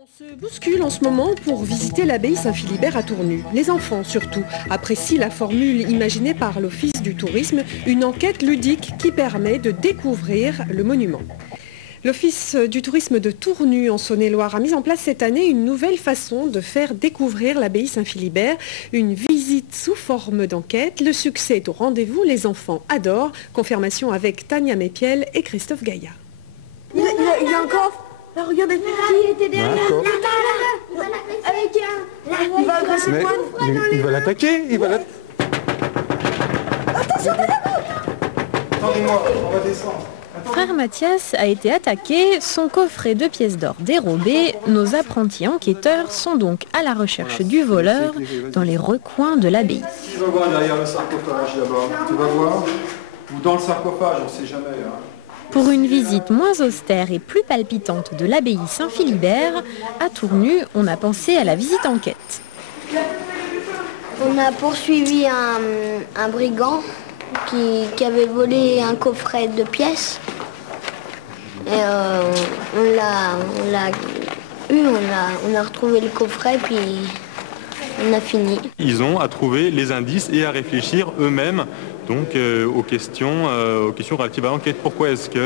On se bouscule en ce moment pour visiter l'abbaye Saint-Philibert à Tournu. Les enfants surtout apprécient la formule imaginée par l'Office du tourisme, une enquête ludique qui permet de découvrir le monument. L'Office du tourisme de Tournu en Saône-et-Loire a mis en place cette année une nouvelle façon de faire découvrir l'abbaye Saint-Philibert, une visite sous forme d'enquête. Le succès est au rendez-vous, les enfants adorent. Confirmation avec Tania Mépiel et Christophe Gaillard. Il y a un coffre. Là, regardez. Il était derrière. Il va agresser le moine. Il va l'attaquer. Attention, Attendez-moi, on va descendre. Frère Mathias a été attaqué, son coffret de pièces d'or dérobé. Nos apprentis enquêteurs sont donc à la recherche du voleur dans les recoins de l'abbaye. Tu vas voir derrière le sarcophage d'abord. Tu vas voir. Ou dans le sarcophage, on ne sait jamais. Pour une visite moins austère et plus palpitante de l'abbaye Saint-Philibert, à Tournu, on a pensé à la visite enquête. On a poursuivi un brigand qui avait volé un coffret de pièces. Et on a retrouvé le coffret, puis on a fini. Ils ont à trouver les indices et à réfléchir eux-mêmes donc aux questions relatives à l'enquête. Pourquoi est-ce que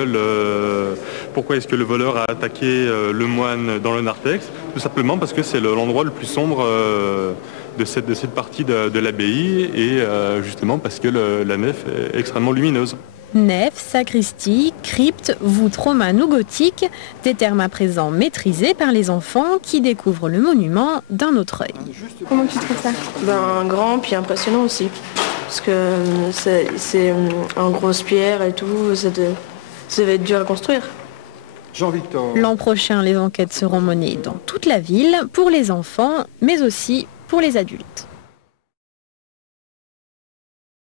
le voleur a attaqué le moine dans le narthex? Tout simplement parce que c'est l'endroit le plus sombre de cette partie de l'abbaye et justement parce que la nef est extrêmement lumineuse. Nef, sacristie, crypte, voûte romane ou gothique, des termes à présent maîtrisés par les enfants qui découvrent le monument d'un autre œil. Comment tu trouves ça? Grand puis impressionnant aussi. Parce que c'est en grosse pierre et tout, ça va être dur à construire. Jean-Victor. L'an prochain, les enquêtes seront menées dans toute la ville pour les enfants, mais aussi pour les adultes.